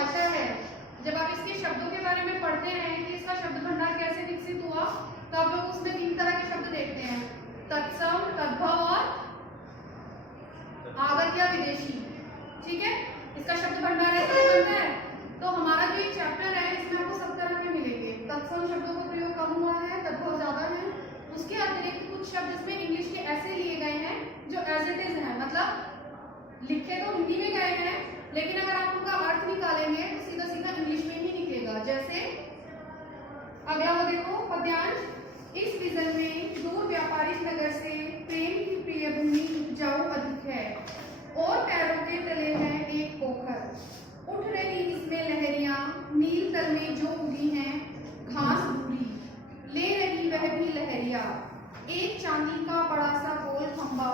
भाषा है, जब आप इसके शब्दों के बारे में पढ़ते हैं कि इसका शब्द भंडार कैसे विकसित हुआ, तो आप लोग उसमें 3 तरह के शब्द देखते हैं, तत्सम, तद्भव और आगत या विदेशी। ठीक है, इसका शब्द भंडार ऐसे बनता है। तो हमारा जो ये चैप्टर है इसमें आपको सब तरह के मिलेंगे। तत्सम शब्दों का प्रयोग कम हुआ है, तद्भव ज्यादा है। उसके अतिरिक्त कुछ शब्द इसमें इंग्लिश के ऐसे लिए गए हैं जो एज इट इज है, मतलब लिखे तो हिंदी में गए हैं, लेकिन अगर आप उनका अर्थ निकालेंगे तो सीधा सीधा इंग्लिश में ही निकलेगा। जैसे अगला वो देखो पद्यांश, इस विजन में दूर व्यापारिक नगर से प्रेम की प्रिय भूमि उपजाऊ अधिक है, और पैरों के तले है एक पोखर, उठ रही इसमें लहरियां नील तल में जो उगी हैं, घास भूरी ले रही वह भी लहरिया, एक चांदी का बड़ा सा गोल खंबा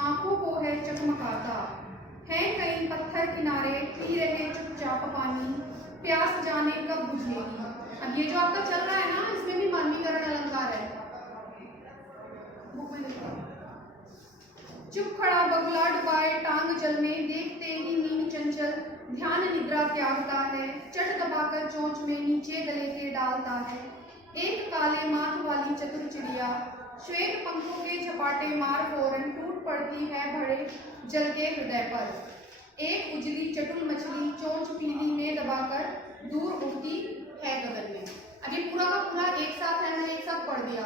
आंखों को है चकमकाता, है कई पत्थर किनारे पी रहे चुपचाप पानी, प्यास जाने कब बुझेगी। अब ये जो आपका चल रहा है ना, इसमें भी मानवीकरण अलंकार है। चुप खड़ा बगुला डुबाए टांग जल में, देखते ही नींद चंचल ध्यान निद्रा त्यागता है, चट दबाकर चोंच में नीचे गले के डालता है, एक काले माथ वाली चतुर चिड़िया श्वेत पंखों के झपाटे मार फौरन टूट पड़ती है भरे जल के हृदय पर, एक उजली चटुल मछली चोंच पीली में दबाकर दूर उड़ती है गगन में। अब ये पूरा का पूरा एक साथ है, मैंने एक साथ पढ़ दिया,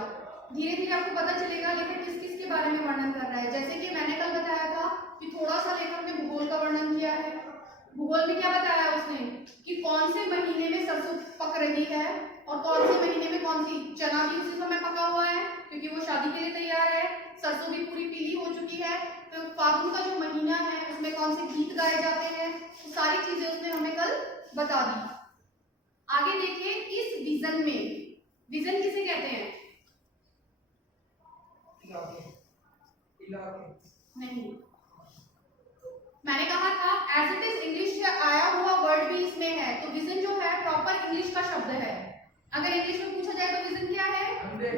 धीरे धीरे आपको पता चलेगा लेखक किस किस के बारे में वर्णन कर रहा है। जैसे कि मैंने कल बताया था कि थोड़ा सा लेखक ने भूगोल का वर्णन किया है। भूगोल में क्या बताया उसने कि कौन से महीने में सरसों पक रही है और कौन से महीने में कौन सी, चना भी उसी समय पका हुआ है क्योंकि वो शादी के लिए तैयार है, सरसों भी पूरी पीली हो चुकी है, तो फागुन का जो महीना है उसमें कौन से गीत गाए जाते हैं, तो सारी चीजें उसने हमें कल बता दी। आगे देखिए, इस विजन में, विजन किसे कहते हैं? नहीं, मैंने कहा था एज इट इज इंग्लिश से आया हुआ वर्ड भी इसमें है, तो विजन जो है प्रॉपर इंग्लिश का शब्द है। अगर इंग्लिश में पूछा जाए तो विजन क्या है?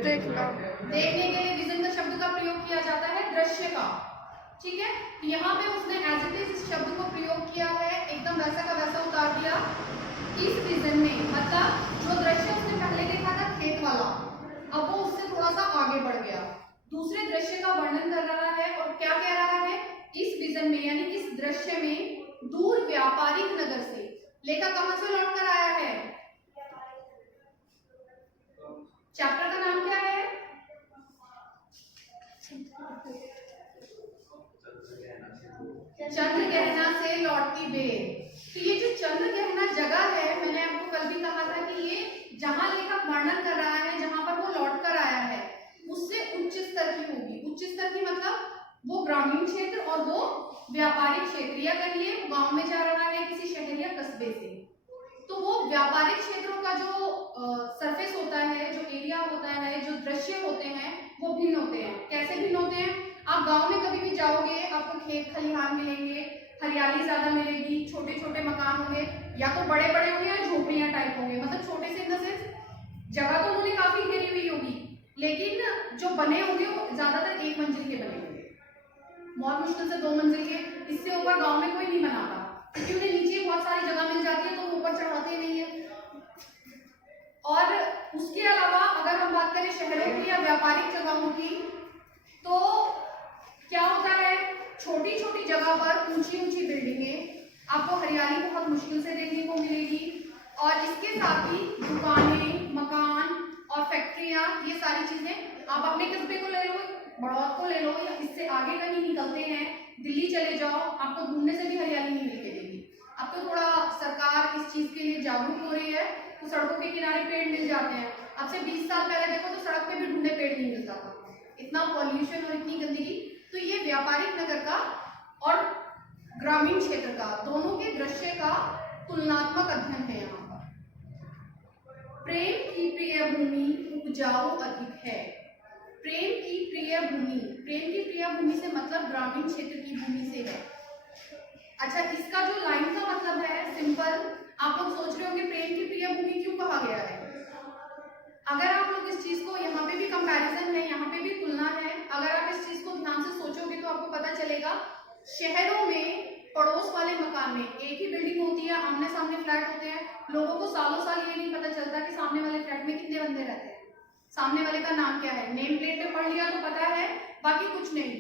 देखना। देखने के लिए विजन का शब्द का प्रयोग किया जाता है दृश्य का। ठीक है, यहाँ पे उसने एज इट इज इस शब्द को प्रयोग किया है, एकदम वैसा का वैसा उतार दिया। इस विजन में मतलब जो दृश्य उसने पहले देखा था खेत वाला, अब वो उससे थोड़ा सा आगे बढ़ गया, दूसरे दृश्य का वर्णन कर रहा है। और क्या कह रहा है? इस विजन में यानी इस दृश्य में दूर व्यापारिक नगर से, लेखक कहां से लौट कर आया है? चैप्टर का नाम क्या है? चंद्र गहना से लौटती बेर। तो ये जो चंद्र गहना जगह है, मैंने आपको कल भी कहा था कि ये जहां लेखक वर्णन कर रहा है, जहां पर वो लौट कर आया है, उससे उच्च स्तर की होगी। उच्च स्तर की मतलब वो ग्रामीण क्षेत्र और वो व्यापारिक क्षेत्र, या कहिए गांव में जा रहा है किसी शहर या कस्बे से, तो वो व्यापारिक क्षेत्रों का जो सरफेस होता है, जो एरिया होता है, जो दृश्य होते हैं वो भिन्न होते हैं। कैसे भिन्न होते हैं? आप गांव में कभी भी जाओगे आपको खेत खलिहान मिलेंगे, हरियाली ज्यादा मिलेगी, छोटे छोटे मकान होंगे, या तो बड़े बड़े होंगे या झोपड़ियां टाइप होंगे, मतलब छोटे से इन द सेंस जगह तो उन्होंने काफी घेरी हुई होगी, लेकिन जो बने होंगे वो ज्यादातर 1 मंजिल के बने होंगे, बहुत मुश्किल से 2 मंजिल के, इससे ऊपर गांव में कोई नहीं बनाता क्योंकि उन्हें नीचे बहुत सारी जगह मिल जाती है तो वो ऊपर चढ़ाते नहीं है। और उसके अलावा अगर हम बात करें शहरों की या व्यापारिक जगहों की, तो क्या होता है, छोटी छोटी जगह पर ऊंची ऊंची बिल्डिंगें, आपको हरियाली बहुत मुश्किल से देखने को मिलेगी, और इसके साथ ही दुकानें, मकान और फैक्ट्रियां, ये सारी चीजें आप अपने कस्बे को ले लो, बड़ौद को ले लो, या इससे आगे कहीं निकलते हैं, दिल्ली चले जाओ, आपको ढूंढने से भी हरियाली नहीं मिल के देगी। अब तो थोड़ा सरकार इस चीज के लिए जागरूक हो रही है, तो सड़कों के किनारे पेड़ मिल जाते हैं। अब से 20 साल पहले देखो तो सड़क पे भी ढूंढे पेड़ नहीं मिलता था, इतना पॉल्यूशन और इतनी गंदगी। तो ये व्यापारिक नगर का और ग्रामीण क्षेत्र का दोनों के दृश्य का तुलनात्मक अध्ययन है। यहाँ पर प्रेम की प्रिय भूमि उपजाऊ अधिक है। प्रेम की प्रिय भूमि, प्रेम की प्रिय भूमि से मतलब ग्रामीण क्षेत्र की भूमि से है। अच्छा, इसका जो लाइन का मतलब है सिंपल, आप लोग सोच रहे होंगे प्रेम की प्रिय भूमि क्यों कहा गया है। अगर आप लोग इस चीज को, यहाँ पे भी कंपैरिजन है, यहाँ पे भी तुलना है, अगर आप इस चीज को ध्यान से सोचोगे तो आपको पता चलेगा शहरों में पड़ोस वाले मकान में एक ही बिल्डिंग होती है, आमने सामने फ्लैट होते हैं, लोगों को सालों साल ये नहीं पता चलता कि सामने वाले फ्लैट में कितने बंदे रहते हैं, सामने वाले का नाम क्या है, नेम प्लेट पे पढ़ लिया तो पता है, बाकी कुछ नहीं।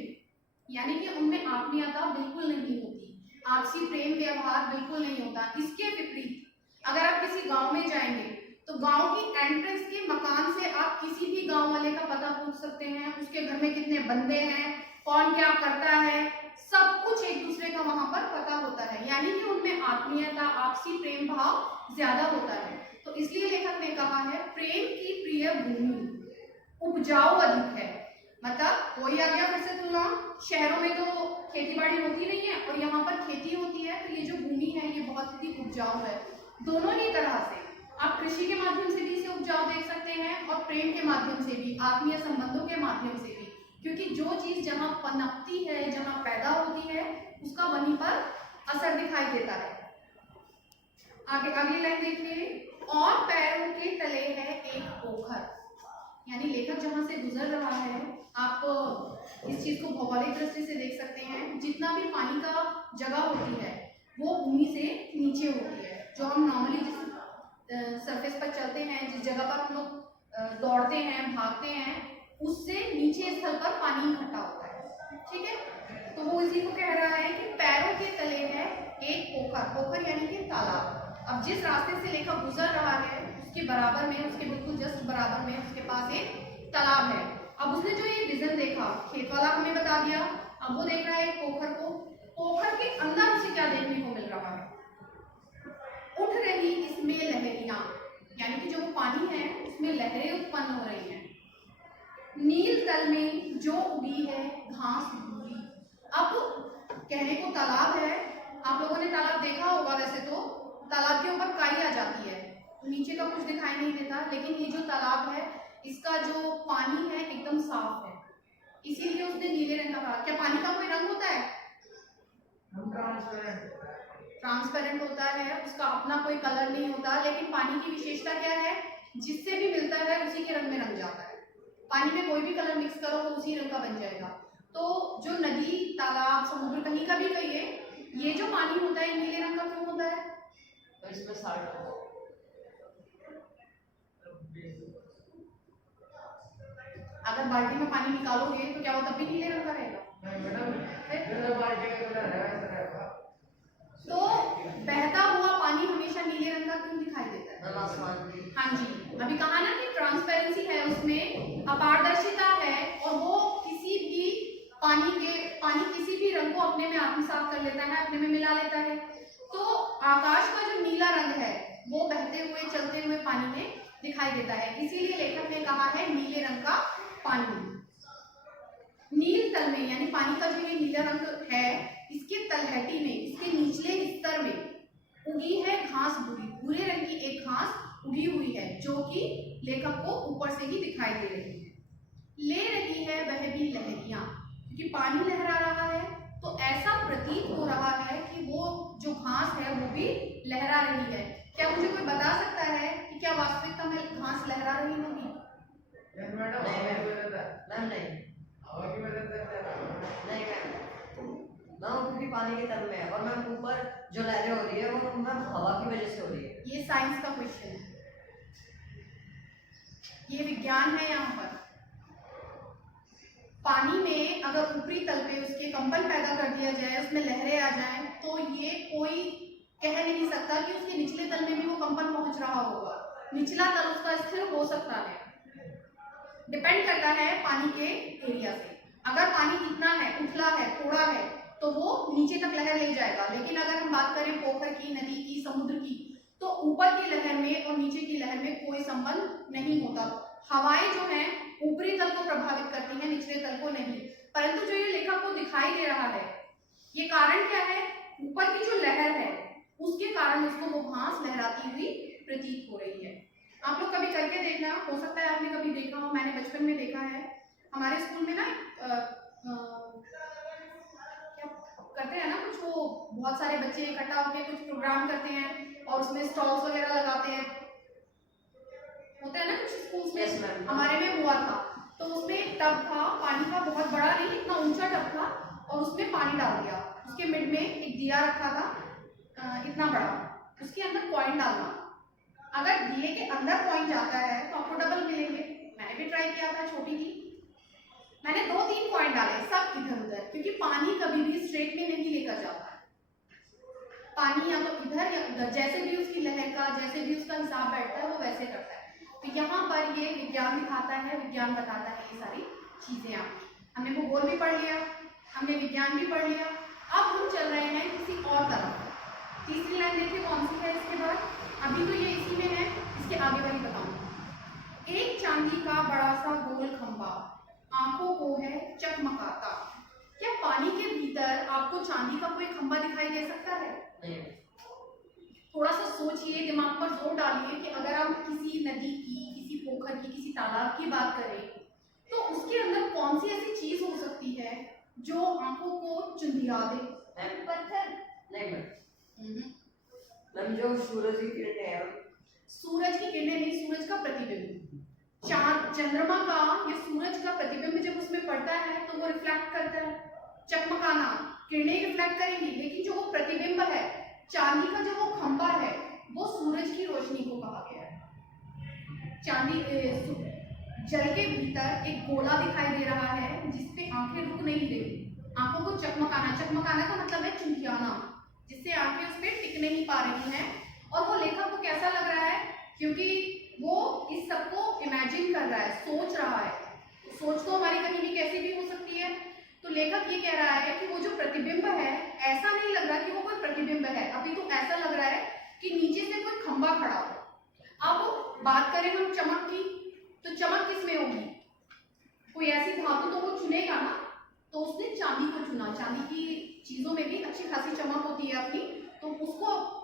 यानी कि उनमें आत्मीयता बिल्कुल नहीं होती, आपसी प्रेम व्यवहार बिल्कुल नहीं होता। इसके विपरीत अगर आप किसी गांव में जाएंगे तो गांव की एंट्रेंस के मकान से आप किसी भी गांव वाले का पता पूछ सकते हैं, उसके घर में कितने बंदे हैं, कौन क्या करता है, सब कुछ एक दूसरे का वहां पर पता होता है। यानी कि उनमें आत्मीयता, आपसी प्रेम भाव ज्यादा होता है। तो इसलिए लेखक ने कहा है प्रेम की प्रिय भूमि उपजाऊ अधिक है। मतलब वही आ गया फिर से तुलना, शहरों में तो खेती बाड़ी होती नहीं है और यहाँ पर खेती होती है, तो ये जो भूमि है ये बहुत ही उपजाऊ है। दोनों ही तरह से आप कृषि के माध्यम से भी इसे उपजाऊ देख सकते हैं और प्रेम के माध्यम से भी, आत्मीय संबंधों के माध्यम से भी, क्योंकि जो चीज जहां पनपती है, जहां पैदा होती है, उसका वहीं पर असर दिखाई देता है। आगे अगली लाइन देखिए, और पैरों के तले है एक पोखर। यानी लेखक जहां से गुजर रहा है, आप इस चीज को भौगोलिक दृष्टि से देख सकते हैं, जितना भी पानी का जगह होती है वो भूमि से नीचे होती है। जो हम नॉर्मली जिस सरफेस पर चलते हैं, जिस जगह पर हम लोग दौड़ते हैं, भागते हैं, उससे नीचे स्थल पर पानी इकट्ठा होता है। ठीक है, तो वो इसी को कह रहा है कि पैरों के तले है एक पोखर। पोखर यानी कि तालाब। अब जिस रास्ते से लेखक गुजर रहा है उसके बराबर में, उसके बिल्कुल जस्ट बराबर में उसके पास एक तालाब है। अब उसने जो ये विजन देखा, खेत वाला हमें बता दिया, अब वो देख रहा है एक पोखर को। पोखर के अंदर उसे क्या देखने को मिल रहा है, उठ रही इसमें लहरियां, यानी कि जो पानी है उसमें लहरें उत्पन्न हो रही हैं। नील तल में जो उगी है घास भूरी। अब कहने को तालाब है, आप लोगों ने तालाब देखा होगा, वैसे तो तालाब के ऊपर काई आ जाती है, नीचे का कुछ दिखाई नहीं देता, लेकिन ये जो तालाब है इसका जो पानी है एकदम साफ है, इसीलिए उसने नीले रंग का कहा। क्या पानी का कोई रंग होता है? ट्रांसपेरेंट होता है, उसका अपना कोई कलर नहीं होता, लेकिन पानी की विशेषता क्या है, जिससे भी मिलता है उसी के रंग में रंग जाता है। पानी में कोई भी कलर मिक्स करो तो उसी रंग का बन जाएगा। तो जो नदी, तालाब, समुद्र कहीं का भी कहिए, ये जो पानी होता है नीले रंग का क्यों होता है? तो इसमें साल्ट, अगर बाल्टी में पानी निकालोगे तो क्या वो तब भी नीले रंग का रहेगा? तो बहता हुआ पानी हमेशा नीले रंग का क्यों दिखाई देता है? हाँ जी, अभी कहा ना कि ट्रांसपेरेंसी है, उसमें अपारदर्शिता है, और वो किसी भी पानी किसी भी रंग को अपने में आत्मसात कर लेता है, अपने में मिला लेता है। तो आकाश का जो नीला रंग है वो बहते हुए, चलते हुए पानी में दिखाई देता है, इसीलिए लेखक ने कहा है नीले रंग का पानी। नील तल में, यानी पानी का जो ये नीला रंग है, इसके तलहटी में, इसके निचले स्तर में उगी है घास भूरी। भूरे रंग की एक घास उगी हुई है, जो कि लेखक को ऊपर से ही दिखाई दे रही है। ले रही है वह भी लहरियां, क्योंकि पानी लहरा रहा है तो ऐसा प्रतीत हो रहा है कि वो जो घास है वो भी लहरा रही है। क्या मुझे कोई बता सकता है कि क्या वास्तविकता में घास लहरा रही होगी? नहीं, पानी के तल में है और मैम ऊपर जो लहरें हो रही है वो मैम हवा की वजह से हो रही है। ये साइंस का क्वेश्चन है, ये विज्ञान है। यहाँ पर पानी में अगर ऊपरी तल पे उसके कंपन पैदा कर दिया जाए, उसमें लहरें आ जाएं, तो ये कोई कह नहीं सकता कि उसके निचले तल में भी वो कंपन पहुंच रहा होगा। निचला तल उसका स्थिर हो सकता है, डिपेंड करता है पानी के एरिया से। अगर पानी इतना है, उथला है, थोड़ा है, तो वो नीचे तक लहर ले जाएगा। लेकिन अगर हम बात करें पोखर की, नदी की, समुद्र की, तो ऊपर की लहर में और नीचे की लहर में कोई संबंध नहीं होता। हवाएं जो हैं ऊपरी तल को प्रभावित करती हैं, निचले तल को नहीं। परंतु जो ये लेखक को दिखाई दे रहा है, ये कारण क्या है? ऊपर की जो लहर है उसके कारण उसको वो घास लहराती हुई प्रतीत हो रही है। आप लोग कभी करके देखना, हो सकता है आपने कभी देखा हो, मैंने बचपन में देखा है। हमारे स्कूल में ना क्या करते हैं ना, कुछ वो बहुत सारे बच्चे इकट्ठा होकर कुछ प्रोग्राम करते हैं और उसमें स्टॉल्स वगैरह लगाते हैं, होता है ना कुछ स्कूल्स में। yes, हमारे में हुआ था, तो उसमें एक टब था, पानी का बहुत बड़ा नहीं, इतना ऊंचा टब था, और उसमें पानी डाल दिया। उसके मिड में एक दिया रखा था, इतना बड़ा, उसके अंदर कॉइन डालना। अगर दिए के अंदर कॉइन जाता है तो आपको डबल मिलेंगे। मैंने भी ट्राई किया था, छोटी थी, मैंने 2-3 कॉइन डाले, सब इधर उधर, क्योंकि पानी कभी भी स्ट्रेट में नहीं लेकर जाता है। पानी या तो इधर या उधर, जैसे भी उसकी लहर का, जैसे भी उसका हिसाब बैठता है वो वैसे करता है। तो यहाँ पर ये विज्ञान दिखाता है, विज्ञान बताता है ये सारी चीजें। हमने भूगोल भी पढ़ लिया, हमने विज्ञान भी पढ़ लिया। अब हम चल रहे हैं किसी और तरफ। तीसरी लाइन देखिए कौन सी है इसके बाद। अभी तो ये इसी में है, इसके आगे वाली बताऊंगी। एक चांदी का बड़ा सा गोल खंभा आंखों को है चकमकाता। क्या पानी के भीतर आपको चांदी का कोई खंभा दिखाई दे सकता है? नहीं। थोड़ा सा सोचिए, दिमाग पर जोर डालिए कि अगर हम किसी नदी की, किसी पोखर की, किसी तालाब की बात करें तो उसके अंदर कौन सी ऐसी चीज हो सकती है जो आंखों को चुंधिया दे? पत्थर नहीं मैम, जो सूरज की किरणें हैं। सूरज की किरणें नहीं, सूरज का प्रतिबिंब। चांद, चंद्रमा का, ये सूरज का प्रतिबिंब जब उसमें पड़ता है तो वो रिफ्लेक्ट करता है। चकमकाना, किरणें रिफ्लेक्ट करेंगी, लेकिन जो वो प्रतिबिंब है, चांदी का जो वो खंभा है, वो सूरज की रोशनी को कहा गया है। चांदी जल के भीतर एक गोला दिखाई दे रहा है जिसपे आंखें रुक नहीं रही, आंखों को चकमकाना। चकमकाना का मतलब है चुंधियाना, जिससे आंखें उस पर टिक नहीं पा रही हैं। और वो लेखक को कैसा लग रहा है, क्योंकि वो इस सबको इमेजिन कर रहा है, सोच रहा है। सोच तो हमारी कहीं भी कैसी भी हो सकती है। तो लेखक ये कह रहा है कि वो जो प्रतिबिंब है, ऐसा नहीं लग रहा कि वो कोई प्रतिबिंब है, अभी तो ऐसा लग रहा है कि नीचे से कोई खंभा खड़ा हो। अब बात करें हम चमक की, तो चमक किस में होगी? कोई ऐसी धातु तो वो चुनेगा ना, तो उसने चांदी को चुना। चांदी की चीजों में भी अच्छी खासी चमक होती है अपनी, तो उसको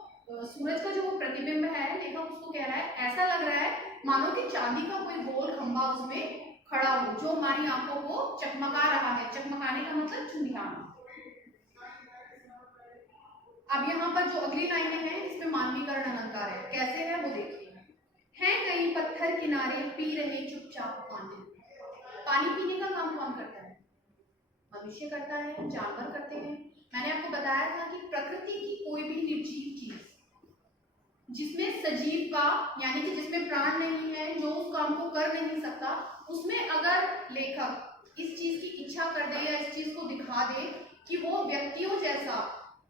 सूरज का जो वो प्रतिबिंब है, लेखक उसको कह रहा है ऐसा लग रहा है मानो कि चांदी का कोई गोल खंभा उसमें खड़ा हो जो हमारी आंखों को चकमका रहा है। चकमकाने का मतलब चुंधियाना। अब यहाँ पर जो अगली लाइनें हैं इसमें मानवीकरण अलंकार है, कैसे है वो देखिए। है कई पत्थर किनारे पी रहे चुपचाप पानी। पानी पीने का काम कौन करता है? मनुष्य करता है, जानवर करते हैं। मैंने आपको बताया था कि प्रकृति की कोई भी निर्जीव चीज जिसमें सजीव का, यानी कि जिसमें प्राण नहीं है, जो उस काम को कर नहीं सकता, उसमें अगर लेखक इस चीज की इच्छा कर दे या इस चीज को दिखा दे कि वो व्यक्तियों जैसा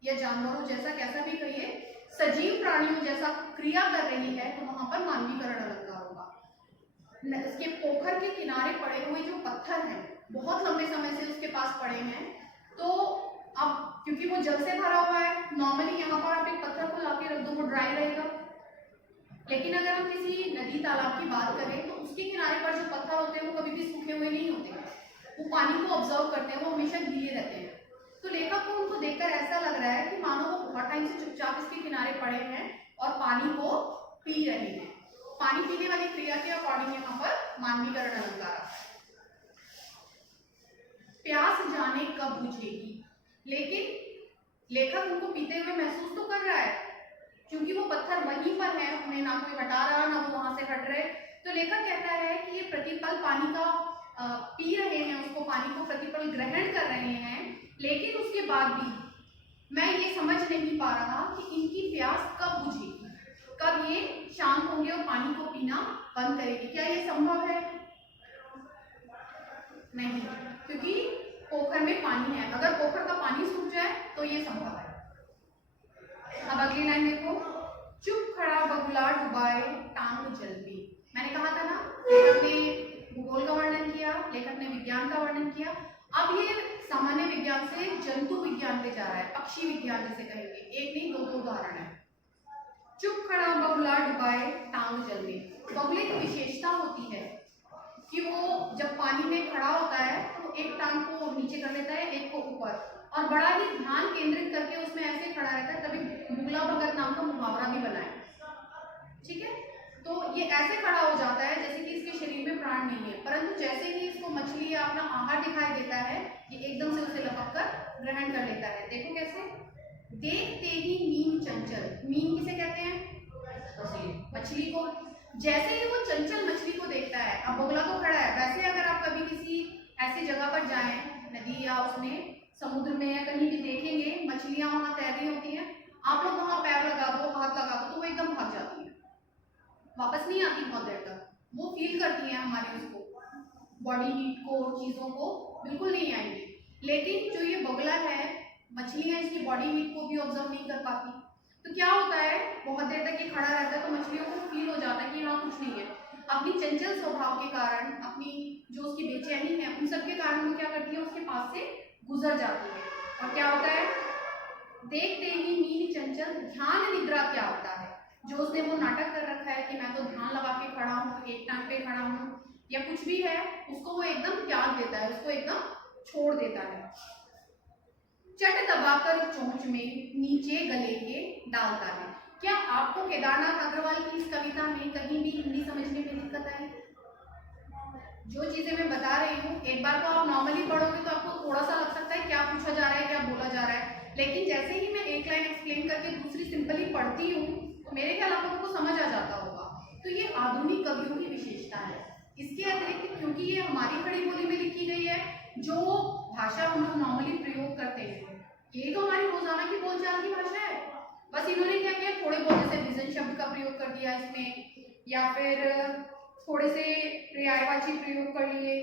या जानवरों जैसा, कैसा भी कहिए, सजीव प्राणियों जैसा क्रिया कर रही है, तो वहां पर मानवीकरण अलंकार होगा। उसके पोखर के किनारे पड़े हुए जो पत्थर हैं, बहुत लंबे समय से उसके पास पड़े हैं, तो अब क्योंकि वो जल से भरा हुआ है, नॉर्मली यहाँ पर आप एक पत्थर को लाके रख दो, वो ड्राई रहेगा। लेकिन अगर हम किसी नदी तालाब की बात करें तो उसके किनारे पर जो पत्थर होते हैं वो कभी भी सूखे हुए नहीं होते हैं, वो पानी को ऑब्जर्व करते हैं, वो हमेशा गीले रहते हैं। तो लेखक को उनको देखकर ऐसा लग रहा है कि मानो वो बहुत टाइम से चुपचाप इसके किनारे पड़े हैं और पानी को पी रहे हैं। पानी पीने वाली क्रिया के अकॉर्डिंग यहाँ पर मानवीकरण अलंकार आता है। प्यास जाने कब बुझेगी, लेकिन लेखक उनको पीते हुए महसूस तो कर रहा है, क्योंकि वो पत्थर वहीं पर है, उन्हें ना कोई हटा रहा ना वो वहां से हट रहे। तो लेखक कहता है कि ये प्रतिपल पानी का पी रहे हैं, उसको पानी को प्रतिपल ग्रहण कर रहे हैं, लेकिन उसके बाद भी मैं ये समझ नहीं पा रहा कि इनकी प्यास कब बुझेगी, कब ये शांत होंगे और पानी को पीना बंद करेंगे। क्या ये संभव है? नहीं, क्योंकि पोखर में पानी है। अगर पोखर का पानी सूख जाए तो ये संभव है। अब अगली लाइन देखो, चुप खड़ा बगुला डुबाए टांग जल में। मैंने कहा था ना, लेखक ने भूगोल का वर्णन किया, लेखक ने विज्ञान का वर्णन किया। अब ये सामान्य विज्ञान से जंतु विज्ञान पे जा रहा है, पक्षी विज्ञान जिसे कहेंगे। एक नहीं दो उदाहरण है। चुप खड़ा बगुला डुबाए टांग जल में। बगुले की विशेषता होती है कि वो जब पानी में खड़ा होता है तो एक टांग को नीचे कर लेता है, एक को ऊपर, और बड़ा ही ध्यान केंद्रित करके उसमें ऐसे खड़ा रहता है। तभी बुगला भगत नाम का मुहावरा भी बना है, ठीक है। तो ये ऐसे खड़ा हो जाता है जैसे कि इसके शरीर में प्राण नहीं है, परंतु जैसे ही इसको मछली या अपना आहार दिखाई देता है, ये एकदम से उसे लपक कर ग्रहण कर लेता है। देखो कैसे, देखते ही मीन चंचल। मीन किसे कहते हैं? मछली को। जैसे ही वो चंचल मछली को देखता है, अब बगुला तो खड़ा है, वैसे अगर आप कभी किसी ऐसी जगह पर जाएं, नदी या उसमें समुद्र में या कहीं भी देखेंगे मछलियां वहां तैर रही होती हैं, आप लोग वहां पैर लगा दो, हाथ लगा दो, तो वो एकदम भाग जाती है, वापस नहीं आती बहुत देर तक। वो फील करती हैं हमारी उसको, बॉडी हीट को और चीजों को, बिल्कुल नहीं आएंगी। लेकिन जो ये बगुला है, मछलियां इसकी बॉडी हीट को भी ऑब्जर्व नहीं कर पाती। तो क्या होता है, बहुत देर तक ये खड़ा रहता है तो मछलियों को फील हो जाता है कि यहाँ कुछ नहीं है। अपनी चंचल स्वभाव के कारण, अपनी जो उसकी बेचैनी है, उन सब के कारण वो क्या करती है, उसके पास से गुजर जाती है। और क्या होता है, देखते ही मीन चंचल ध्यान निद्रा क्या होता है, जो उसने वो नाटक कर रखा है कि मैं तो ध्यान लगा के खड़ा हूँ, एक टांग पे खड़ा हूँ या कुछ भी है, उसको वो एकदम त्याग देता है, उसको एकदम छोड़ देता है। चट दबाकर चोंच में नीचे गले के डालता है। क्या आपको केदारनाथ अग्रवाल की इस कविता में कहीं भी हिंदी समझने में दिक्कत आई? जो चीजें मैं बता रही हूँ, एक बार को आप नॉर्मली पढ़ोगे तो आपको थोड़ा सा लग सकता है क्या पूछा जा रहा है, क्या बोला जा रहा है, लेकिन जैसे ही मैं एक लाइन एक्सप्लेन करके दूसरी सिंपली पढ़ती हूँ तो मेरे ख्याल आप लोगों को समझ आ जाता होगा। तो ये आधुनिक कवियों की विशेषता है। इसके अतिरिक्त क्योंकि ये हमारी खड़ी बोली में लिखी गई है, जो भाषा हम लोग नॉर्मली प्रयोग करते हैं, ये तो हमारी रोजाना की बोलचाल की भाषा है। बस इन्होंने क्या किया, थोड़े बहुत जैसे विजन शब्द का प्रयोग कर दिया इसमें, या फिर थोड़े से पर्यायवाची प्रयोग कर लिए,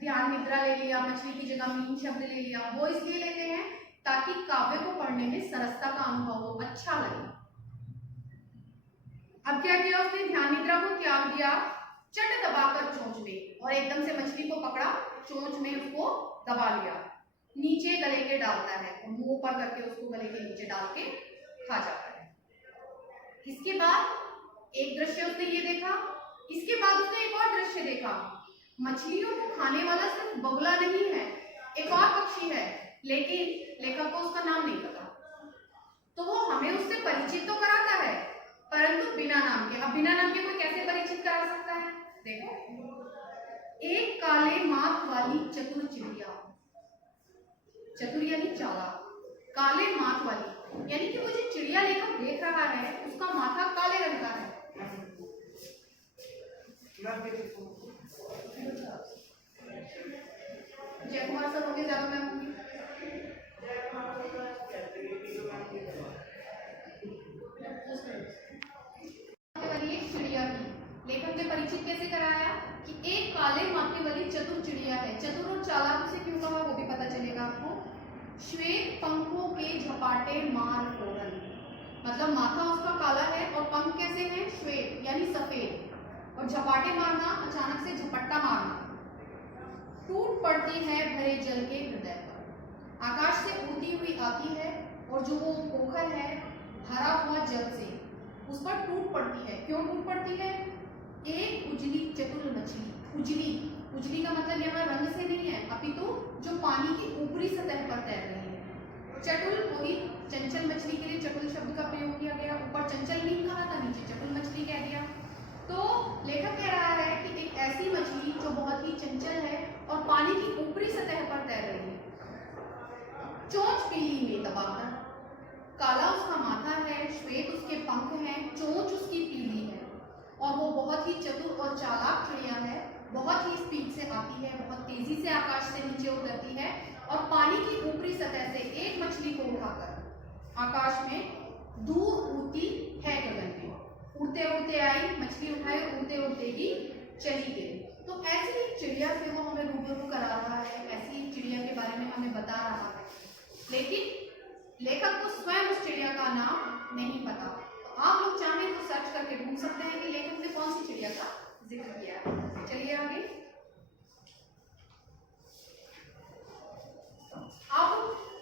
ध्यान निद्रा ले लिया, मछली की जगह मीन शब्द ले लिया। वो इसलिए लेते हैं ताकि काव्य को पढ़ने में सरसता का अनुभव हो, अच्छा लगे। अब क्या किया उसने, ध्यान निद्रा को त्याग दिया, चट दबाकर चोंच में, और एकदम से मछली को पकड़ा, चोंच में उसको दबा लिया, नीचे गले के डालता है, मुंह ऊपर करके उसको गले के नीचे डाल के खा जाता है। इसके बाद एक दृश्य उसने ये देखा, इसके बाद उसने एक और दृश्य देखा। मछलियों को खाने वाला सिर्फ बगुला नहीं है, एक और पक्षी है, लेकिन लेखक को उसका नाम नहीं पता। तो वो हमें उससे परिचित तो कराता है, परंतु बिना नाम के। अब बिना नाम के कोई कैसे परिचित करा सकता है? देखो, एक काले माथ वाली चतुर चिड़िया, चतुर यानी चालाक, काले माथ वाली, यानी कि वो जो चिड़िया लेखक देख रहा है उसका माथा काले रंग का है। जय कुमार सर होंगे, ज्यादा मैं होंगी। एक चिड़िया की लेखक ने परिचित कैसे कराया कि एक काले माथे वाली चतुर चिड़िया है। चतुर और चालाक से क्यों कहा वो भी पता चलेगा आपको। श्वेत पंखों के झपाटे मार फोड़न, मतलब माथा उसका काला है और पंख कैसे हैं, श्वेत यानी सफेद, और झपाटे मारना अचानक से झपट्टा मारना। टूट पड़ती है भरे जल के हृदय पर, आकाश से उड़ती हुई आती है और जो वो पोखर है भरा हुआ जल से उस पर टूट पड़ती है। क्यों टूट पड़ती है? एक उजली चतुर मछली, उजली, उजली का मतलब यहाँ रंग से नहीं है, अपितु जो पानी की ऊपरी सतह पर तैर रही है। चटुल वही चंचल मछली के लिए चटुल शब्द का प्रयोग किया गया, ऊपर चंचल नहीं कहा था, नीचे चटुल मछली कह दिया। तो लेखक कह रहा है कि एक ऐसी मछली जो बहुत ही चंचल है और पानी की ऊपरी सतह पर तैर रही है। चोंच पीली में दबाकर, काला उसका माथा है, श्वेत उसके पंख हैं, चोंच उसकी पीली है, और वो बहुत ही चतुर और चालाक चिड़िया है। बहुत ही स्पीड से आती है, बहुत तेजी से आकाश से नीचे उतरती है और पानी की ऊपरी सतह से एक मछली को उठाकर आकाश में दूर उड़ती है गगन में। उड़ते उड़ते आई, मछली उठाई, उड़ते उड़ते ही चली गई। तो ऐसी एक चिड़िया से वो हमें रूबरू करा रहा है, ऐसी एक चिड़िया के बारे में हमें बता रहा है, लेकिन लेखक को स्वयं उस चिड़िया का नाम नहीं पता। तो आप लोग चाहें तो सर्च करके ढूंढ सकते हैं कि लेखक ने कौन सी चिड़िया का जिक्र किया है। चलिए आगे। अब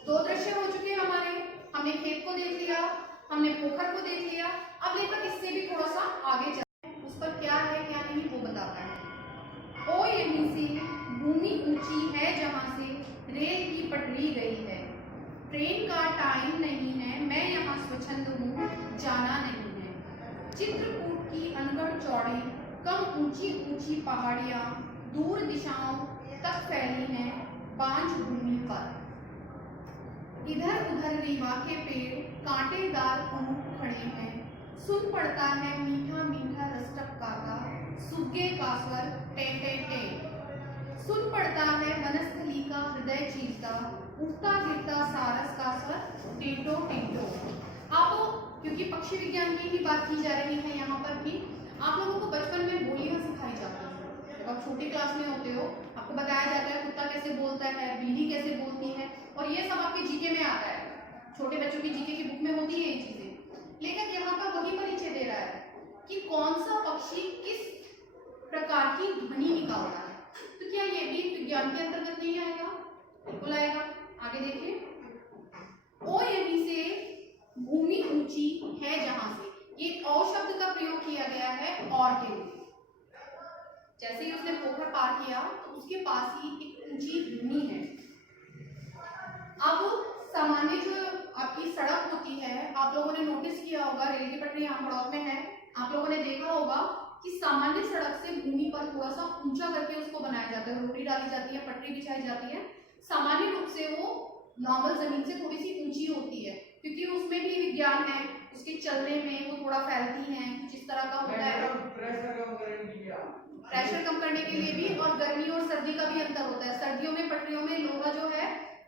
दो दृश्य हो चुके हैं हमारे, हमने खेत को देख लिया, हमने पोखर को देख लिया। अब लेखक इससे भी थोड़ा सा आगे जाए, उस पर क्या है क्या नहीं वो बताता है। ओ यहीं से भूमि ऊंची है जहां से रेल की पटरी गई है, ट्रेन का टाइम नहीं है, मैं यहाँ स्वच्छंद हूँ, जाना नहीं है। चित्रकूट की अनगढ़ चौड़ी कम ऊंची ऊंची पहाड़ियाँ दूर दिशाओं तक फैली हैं बांझ भूमि पर। इधर उधर रीवा के पेड़ कांटेदार अनूप खड़े हैं, सुन पड़ता है मीठा मीठा रस टपकाता सुग्गे का स्वर टे टे टे। सुन पड़ता है वनस्थली का हृदय चीरता उठता गिरता सारस का स्वर टिंटो टिंटो। आप क्योंकि पक्षी विज्ञान की ही बात की जा रही है यहाँ पर भी, आप लोगों को बचपन में बोलियां सिखाई जाती है। जब आप छोटी क्लास में होते हो आपको बताया जाता है कुत्ता कैसे बोलता है, बिल्ली कैसे बोलती है, और ये सब आपके जीके में आता है। छोटे बच्चों की जीके की बुक में होती है ये चीजें। लेकिन यहाँ पर वही परिचय दे रहा है कि कौन सा पक्षी किस प्रकार की ध्वनि निकालता है। तो क्या ये भी विज्ञान के अंतर्गत नहीं आएगा? बिल्कुल आएगा। आगे देखिए, ओ यहीं से भूमि ऊंची है जहां से, ये औ शब्द का प्रयोग किया गया है और के लिए। जैसे ही उसने पोखर पार किया तो उसके पास ही एक ऊंची भूमि है। अब सामान्य जो आपकी सड़क होती है, आप लोगों ने नोटिस किया होगा, रेल की पटरी यहाँ पड़ोस में है, आप लोगों ने देखा होगा कि सामान्य सड़क से भूमि पर थोड़ा सा ऊंचा करके उसको बनाया जाता है, रोटी डाली जाती है, पटरी बिछाई जाती है। सामान्य रूप से वो नॉर्मल जमीन से थोड़ी सी ऊंची होती है, क्योंकि उसमें भी विज्ञान है, उसके चलने में वो थोड़ा फैलती है, कुछ इस तरह का होता है। प्रेशर कम करने के लिए भी, और गर्मी और सर्दी का भी अंतर होता है। सर्दियों में पटरियों में लोहा जो है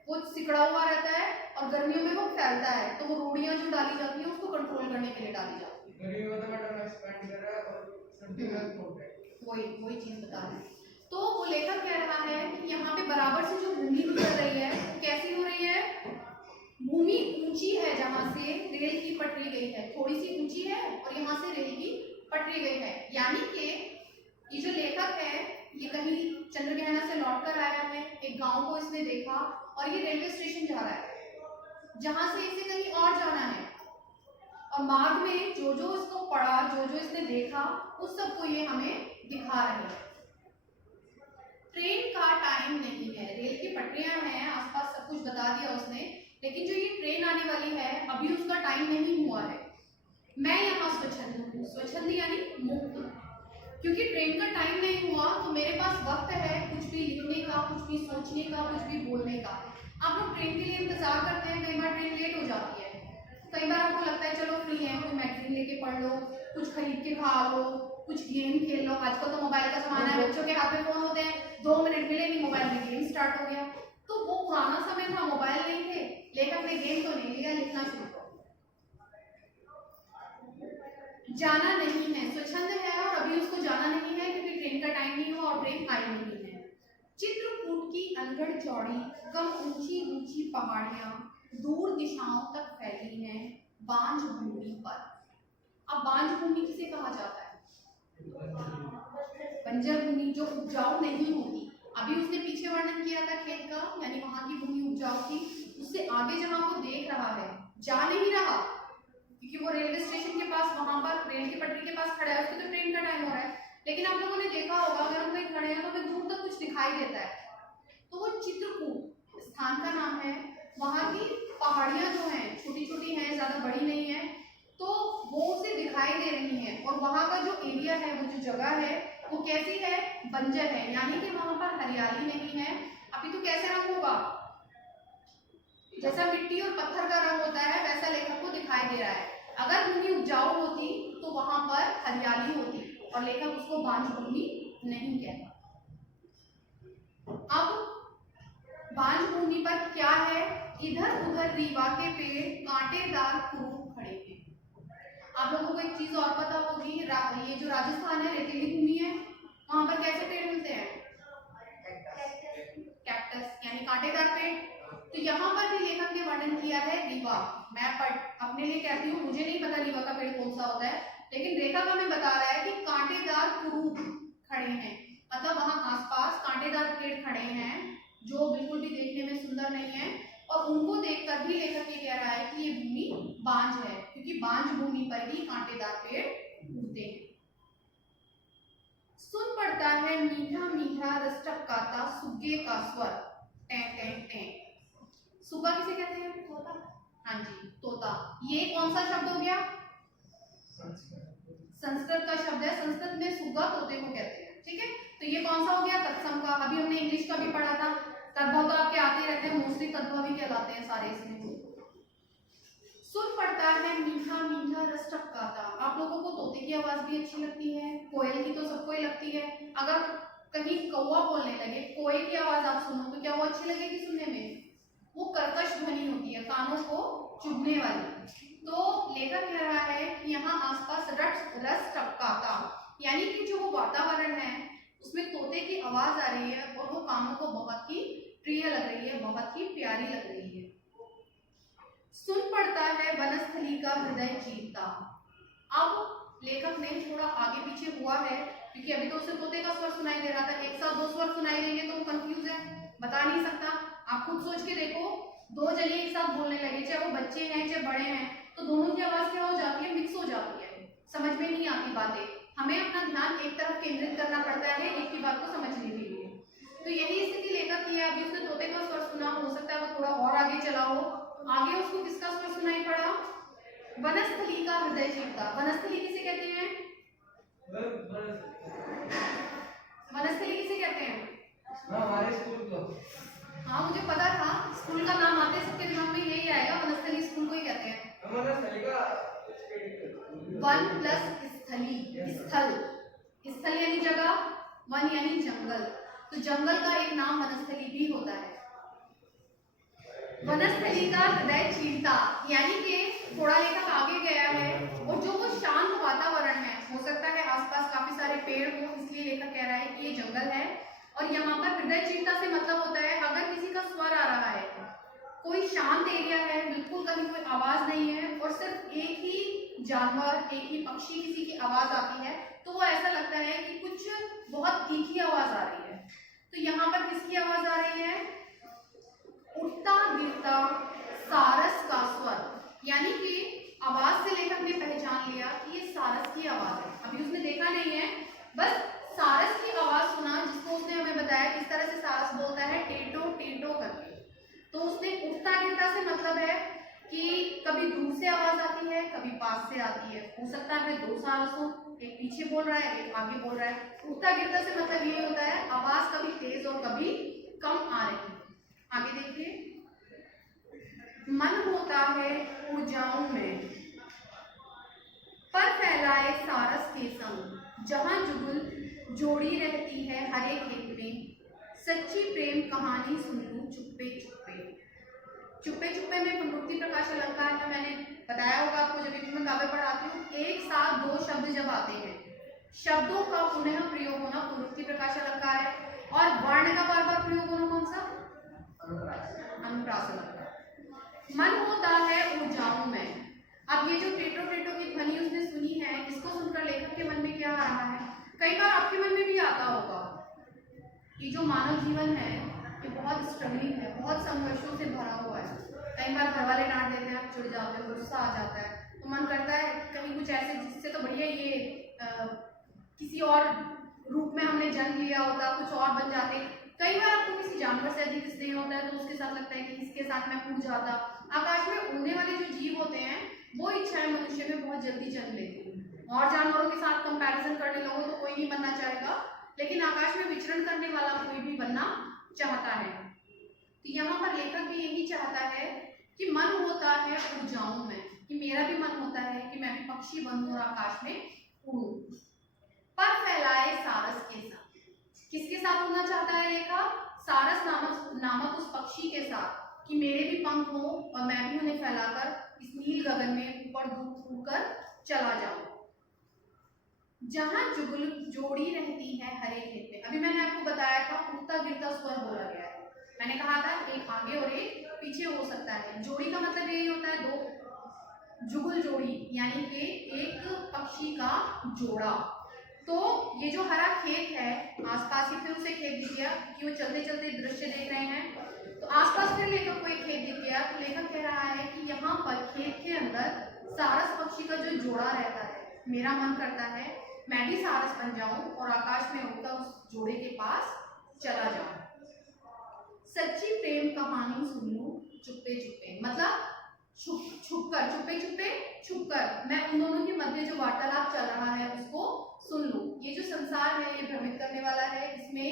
वो सिकड़ा हुआ रहता है, और गर्मियों में वो फैलता है, तो वो रोड़ियां जो डाली जाती हैं उसको कंट्रोल करने के लिए डाली जाती है। वही चीज बता रहे हैं। तो वो लेखक कह रहा है कि यहाँ पे बराबर से जो भूमि निकल रही है वो कैसी हो रही है? भूमि ऊंची है जहां से रेल की पटरी गई है, थोड़ी सी ऊंची है और यहाँ से रेल की पटरी गई है। यानी कि ये जो लेखक है ये कहीं चंद्रग्रहण से लौट कर आया है, एक गांव को इसने देखा और ये रेलवे स्टेशन जा रहा है जहां से इसे कहीं और जाना है, और मार्ग में जो जो इसको पढ़ा, जो जो इसने देखा, उस सबको ये हमें दिखा रहे हैं। ट्रेन का टाइम नहीं है, रेल की पटरियां हैं, आसपास सब कुछ बता दिया उसने, लेकिन जो ये ट्रेन आने वाली है अभी उसका टाइम नहीं हुआ है। मैं यहाँ स्वच्छंद हूँ, स्वच्छंद यानी मुक्त, क्योंकि ट्रेन का टाइम नहीं हुआ तो मेरे पास वक्त है कुछ भी लिखने का, कुछ भी सोचने का, कुछ भी बोलने का। आप लोग ट्रेन के लिए इंतजार करते हैं, कई बार ट्रेन लेट हो जाती है, कई बार आपको लगता है चलो फ्री है, कोई मैगजीन लेके पढ़ लो, कुछ खरीद के खा लो, कुछ गेम खेल लो। आजकल तो मोबाइल का जमाना है, बच्चों के हाथ में फोन होते हैं, 2 मिनट मिले नहीं मोबाइल में गेम स्टार्ट हो गया। तो वो पुराना समय था, मोबाइल नहीं थे, लेखक ने गेम तो नहीं लिया, लिखना शुरू कर। जाना नहीं है, स्वच्छंद है और अभी उसको जाना नहीं है क्योंकि ट्रेन का टाइम नहीं हुआ और ट्रेन आई नहीं है। चित्रकूट की अनगढ़ चौड़ी कम ऊंची ऊंची पहाड़ियां दूर दिशाओं तक फैली हैं बांझ भूमि पर। अब बांझ भूमि किसे कहा जाता है? बंजर भूमि, जो उपजाऊ नहीं होती। अभी उसने पीछे वर्णन किया था खेत का, यानी वहां की भूमि उपजाऊ थी। उससे आगे जहां वो देख रहा है, जा नहीं रहा क्योंकि वो रेलवे स्टेशन के पास, वहां पर रेल की पटरी के पास खड़ा है, उसको तो ट्रेन का टाइम हो रहा है। लेकिन आप लोगों ने देखा होगा अगर हम कहीं खड़े हैं तो हमें दूर तक कुछ दिखाई देता है, तो वो चित्रकूट स्थान का नाम है। वहां की पहाड़ियां जो हैं छोटी छोटी हैं, ज्यादा बड़ी नहीं है, तो वो उसे दिखाई दे रही हैं। और वहां का जो एरिया है, वो जो जगह है वो कैसी है? बंजर है, यानी कि वहां पर हरियाली नहीं है। अभी तो कैसे रंग होगा? जैसा मिट्टी और पत्थर का रंग होता है वैसा लेखक को दिखाई दे रहा है। अगर भूमि उपजाऊ होती तो वहां पर हरियाली होती, और लेखक उसको बांझ भूमि नहीं कहता। अब बांझ भूमि पर क्या है? इधर उधर रीवा के पेड़ कांटेदार कुरूप खड़े हैं। आप लोगों को एक चीज और पता होगी, ये जो राजस्थान है रेतीली भूमि है, वहां पर कैसे पेड़ मिलते हैं? कैक्टस, यानी कांटेदार पेड़। तो यहाँ पर भी लेखक ने वर्णन किया है रीवा। मैं अपने लिए कहती हूँ, मुझे नहीं पता रीवा का पेड़ कौन सा होता है, लेकिन लेखक हमें बता रहा है कि कांटेदार कुरूप खड़े हैं, मतलब वहां आसपास कांटेदार पेड़ खड़े हैं जो बिल्कुल भी देखने में सुंदर नहीं है, और उनको देखकर भी लेखक ये कह रहा है कि ये भूमि बांझ है, क्योंकि बांझ भूमि पर ही कांटेदार पेड़ उगते हैं। सुन पड़ता है मीठा मीठा रस टपकाता सुग्गे का स्वर, टें टें टें। सुग्गा किसे कहते हैं? तोता। हाँ जी, तोता। ये कौन सा शब्द हो गया? संस्कृत का शब्द है, संस्कृत में सुग्गा तोते को कहते हैं, ठीक है। तो ये कौन सा हो गया? तत्सम का। अभी हमने इंग्लिश का भी पढ़ा था, तद्भव तो आपके आते रहते हैं, मोस्टली तद्भव ही कहलाते हैं सारे इसमें। सुन पड़ता है मीठा मीठा रस टपकाता। आप लोगों को तोते की आवाज भी अच्छी लगती है, कोयल की तो सबको ही लगती है। अगर कहीं कौवा बोलने लगे, कोयल की आवाज आप सुनो तो क्या वो अच्छी लगेगी सुनने में? वो कर्कश ध्वनि होती है, कानों को चुभने वाली। तो लेखक कह रहा है कि यहाँ आसपास रस टपकाता, यानी कि जो वो वातावरण है उसमें तोते की आवाज आ रही है और वो कानों को बहुत ही प्रिय लग रही है, बहुत ही प्यारी लग रही है। सुन पड़ता है वनस्थली का हृदय चीरता। अब लेखक ने थोड़ा आगे पीछे हुआ है, क्योंकि अभी तो उसे तोते का स्वर सुनाई दे रहा था, एक साथ दो स्वर सुनाई देंगे तो वो कंफ्यूज है, बता नहीं सकता। आप खुद सोच के देखो, दो जने एक साथ बोलने लगे, चाहे वो बच्चे हैं चाहे बड़े हैं, तो दोनों की आवाज क्या हो जाती है, मिक्स हो जाती है, समझ में नहीं आती बातें। हमें अपना ध्यान एक तरफ केंद्रित करना पड़ता है एक की बात को समझने के लिए। तो यही स्थिति लेखक की है। अभी उसने तोते का स्वर सुना, हो सकता है वो थोड़ा और आगे चला हो, आगे उसको किसका स्वर सुनाई पड़ा, वनस्थली का हृदय चीरता। वनस्थली किसे कहते हैं, वनस्थली किसे कहते हैं? हमारे स्कूल को। हाँ मुझे पता था, स्कूल का नाम आते सबके दिमाग में यही आएगा, वनस्थली स्कूल को ही कहते हैं। वन प्लस स्थली, स्थल, स्थल यानी जगह, वन यानी जंगल, तो जंगल का एक नाम वनस्थली भी होता है। वनस्थली का हृदय चीरता, यानी कि थोड़ा लेखक आगे गया है और जो वो शांत वातावरण है, हो सकता है आसपास काफी सारे पेड़ हो, इसलिए लेखक कह रहा है कि ये जंगल है। और यहाँ पर हृदय चीरता से मतलब होता है अगर किसी का स्वर आ रहा है, कोई शांत एरिया है, बिल्कुल कहीं कोई आवाज नहीं है और सिर्फ एक ही जानवर, एक ही पक्षी किसी की आवाज आती है, तो वो ऐसा लगता है कि कुछ बहुत तीखी आवाज आ रही है। तो यहाँ पर किसकी आवाज आ रही है, उठता गिरता सारस का स्वर, यानी कि आवाज से लेखक ने पहचान लिया कि ये सारस की आवाज है। अभी उसने देखा नहीं है, बस सारस की आवाज सुना, जिसको उसने हमें बताया किस तरह से सारस बोलता है, टेटो टेटो करके। तो उसने उठता गिरता से मतलब है कि कभी दूर से आवाज आती है, कभी पास से आती है, हो सकता है दो सारस हो, एक पीछे बोल रहा है एक आगे बोल रहा है। उठता गिरता से मतलब ये होता है आवाज कभी तेज और कभी कम आ रही है। आगे देखिए, मन होता है ऊर्जाओं में पर फैलाए सारस के संग, जहां जुगुल जोड़ी रहती है हरे खेत में, सच्ची प्रेम कहानी सुन लूं चुप्पे चुप्पे। चुप्पे चुप्पे में पुनरुक्ति प्रकाश अलंकार है, मैंने बताया होगा आपको जब भी मैं काव्य पढ़ाती हूँ, एक साथ दो शब्द जब आते हैं, शब्दों का पुनः प्रयोग होना पुनरुक्ति प्रकाश अलंकार है, और वर्ण का बार बार प्रयोग होना कौन सा, अनुप्रास अलंकार। मन होता है ऊर्जाओं में। अब ये जो टेटो टेटो की ध्वनि उसने सुनी है, इसको सुनकर लेखक के मन में क्या आ रहा है, कई बार आपके मन में भी आता होगा कि जो मानव जीवन है ये बहुत स्ट्रगलिंग है, बहुत संघर्षों से भरा हुआ है। कई बार घर वाले डांट देते हैं, आप चिढ़ जाते हो, गुस्सा आ जाता है, तो मन करता है कहीं कुछ ऐसे जिससे तो बढ़िया ये किसी और रूप में हमने जन्म लिया होता, कुछ और बन जाते। कई बार आपको किसी जानवर से अधिक स्नेह होता है तो उसके साथ लगता है कि इसके साथ मैं कूद जाता। आकाश में उड़ने वाले जो जीव होते हैं वो इच्छाएं मनुष्य में बहुत जल्दी जन्म लेती हैं। और जानवरों के साथ कंपैरिजन करने लगो तो कोई नहीं बनना चाहेगा, लेकिन आकाश में विचरण करने वाला कोई भी बनना चाहता है। तो यहाँ पर लेखक भी यही चाहता है कि मन होता है ऊर्जाओं में, कि मेरा भी मन होता है कि मैं भी पक्षी बनूं और आकाश में उड़ूं, पर फैलाए सारस के साथ। किसके साथ उड़ना चाहता है लेखक, सारस नामक उस पक्षी के साथ, कि मेरे भी पंख हो और मैं भी उन्हें फैलाकर इस नील गगन में ऊपर दूर उड़कर चला जाऊं, जहां जुगल जोड़ी रहती है हरे खेत में। अभी मैंने आपको बताया था उड़ता गिरता स्वर बोला गया है, मैंने कहा था एक आगे और एक पीछे हो सकता है। जोड़ी का मतलब यही होता है दो, जुगल जोड़ी यानी कि एक पक्षी का जोड़ा। तो ये जो हरा खेत है, आसपास ही फिर उसे खेत दिख गया कि वो चलते चलते दृश्य देख रहे हैं, तो आसपास फिर लेखक को एक खेत दिख गया। तो लेखक कह रहा है कि यहाँ पर खेत के अंदर सारस पक्षी का जो जोड़ा रहता है, मेरा मन करता है मैं भी सारस बन जाऊं और आकाश में उड़कर उस जोड़े के पास चला जाऊं। सच्ची प्रेम कहानी सुन लूं चुप्पे चुप्पे, मतलब छुप कर, चुप्पे चुप्पे छुप कर मैं उन दोनों के मध्य जो वार्तालाप चल रहा है उसको सुन लूं। ये जो संसार है ये भ्रमित करने वाला है, इसमें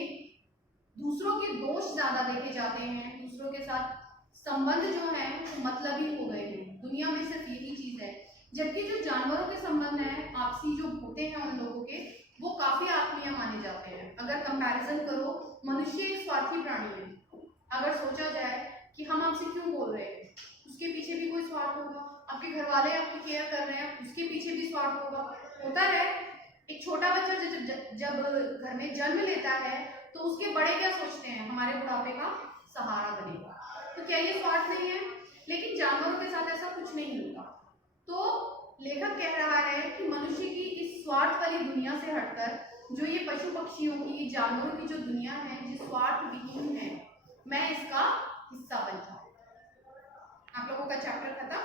दूसरों के दोष ज्यादा देखे जाते हैं, दूसरों के साथ संबंध जो है वो मतलबी हो गए हैं। दुनिया में सिर्फ यही चीज है, जबकि जो जानवरों के संबंध हैं आपसी जो होते हैं उन लोगों के, वो काफी आत्मीय माने जाते हैं। अगर कंपैरिजन करो, मनुष्य एक स्वार्थी प्राणी है। अगर सोचा जाए कि हम आपसे क्यों बोल रहे हैं, उसके पीछे भी कोई स्वार्थ होगा। आपके घर वाले आपकी केयर कर रहे हैं, उसके पीछे भी स्वार्थ होगा। होता है, एक छोटा बच्चा जब घर में जन्म लेता है तो उसके बड़े क्या सोचते हैं, हमारे बुढ़ापे का सहारा बनेगा। तो क्या ये स्वार्थ नहीं है? लेकिन जानवरों के साथ ऐसा कुछ नहीं होता। तो लेखक कह रहा है कि मनुष्य की इस स्वार्थ वाली दुनिया से हटकर जो ये पशु पक्षियों की, जानवरों की जो दुनिया है, जो स्वार्थ विहीन है, मैं इसका हिस्सा बन जाऊं। आप लोगों का चैप्टर खत्म।